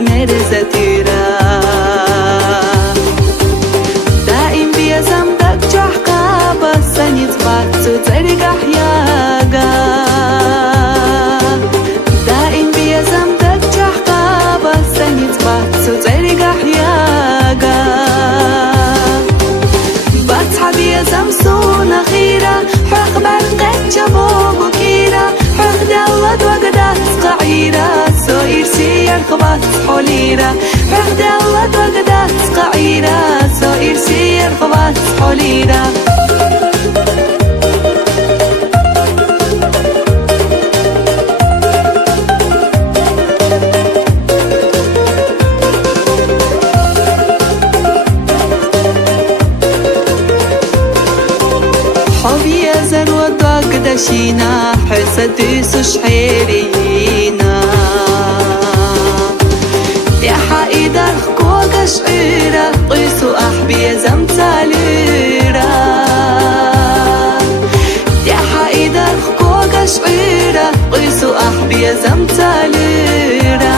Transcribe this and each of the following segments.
مرزتيرا دائم بيزم دك جحقا بسنيت باتو تريقح ياغا دائم بيزم دك جحقا بسنيت باتو تريقح ياغا باتحا بيزم سونا خيرا حق برقت جبوغو كيرا حق دلت وقدات قعيرا سوير سير خبات حوليرا حق دلت وقدات قعيرا سوير سير خبات حوليرا حبي أزر وطاق دشينا حسدي سشحيرينا يا حايد أرخكوك شعيرة قيسو أحبي زمتاليرا يا حايد أرخكوك شعيرة قيسو أحبي زمتاليرا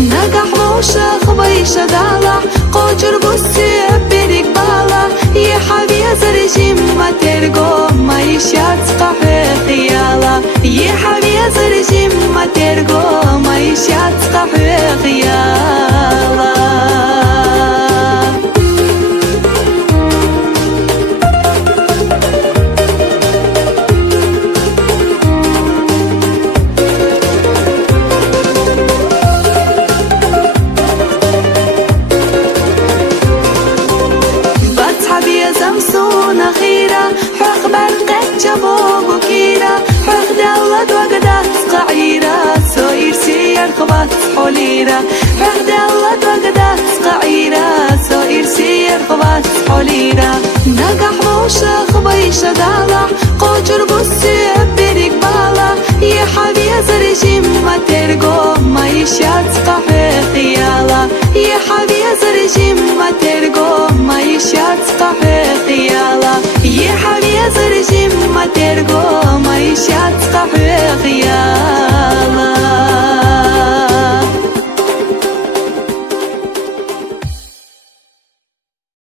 نقح موشخ بيش دالح قوجر بسي بريك بالا يا حبي زرجيم ما ترقو ما يشات قحي خيالا يا حبي زرجيم ما ترقو ما يشات قحي خيالا زمسونا خيرا حق برقت جبوغو كيرا حق دلت وقدات قعيرا سوير سير خبات حوليرا حق دلت وقدات قعيرا سوير سير خبات حوليرا نقح موشخ بيش دالح قوجر بسي بريك بالا يا حبي زرجيم ما ترقو ما يشات قحي خيالا يا حبي زرجيم ما ترقو ما يشات قحي